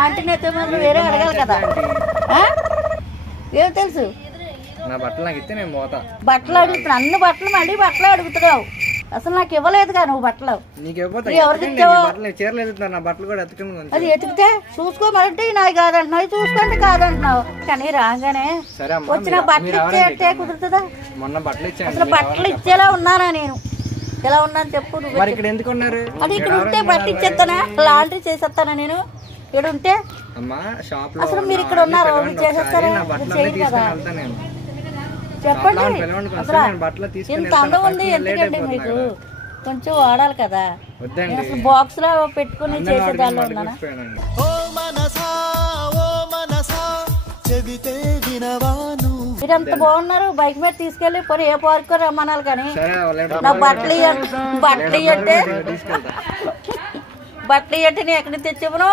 ఆంటీని అయితే మరి వేరే అడగాలి కదా. ఏం తెలుసు? నా బట్టలు నాకు ఇస్తే నేను పోతా. బట్టలు అడుగుతున్నా, అన్ని బట్టలు మళ్ళీ బట్టలు అడుగుతున్నావు. అసలు నాకు ఇవ్వలేదుగా నువ్వు బట్టలు. ఎవరికి ఇచ్చావు? నా బట్టలు కూడా ఎత్తుకుని అది ఎతికితే చూసుకోమంటే నాకు కాదంటున్నావు, చూసుకుంటే కాదంటున్నావు. కానీ రాగానే వచ్చిన బట్టలు ఇచ్చేటే కుదురుతుందా? మొన్న బట్టలు ఇచ్చాను. అసలు బట్టలు ఇచ్చేలా ఉన్నానా నేను? ఎలా ఉన్నాను చెప్పు. మరి ఇక్కడ ఎందుకు ఉన్నారు? అది ఇక్కడ ఉంటే బట్టలు ఇచ్చేస్తానా? లాండ్రీ చేసేస్తానా నేను? ఇక్కడ ఉంటే అసలు మీరు ఇక్కడ ఉన్నారు, మీరు చేసేస్తారా? చెప్పండి. అసలు ఇంత అందం ఉంది ఎందుకండి మీకు? కొంచెం వాడాలి కదా. అసలు బాక్స్ లో పెట్టుకుని చేసేదాల్లో ఉన్నానా? మీరంత బాగున్నారు, బైక్ మీద తీసుకెళ్ళి పోనీ ఏ పార్క్ రమ్మనాలి. కానీ నా బట్టలు బట్టలు ఇవ్వంటే నేను ఎక్కడికి తెచ్చివ్వను.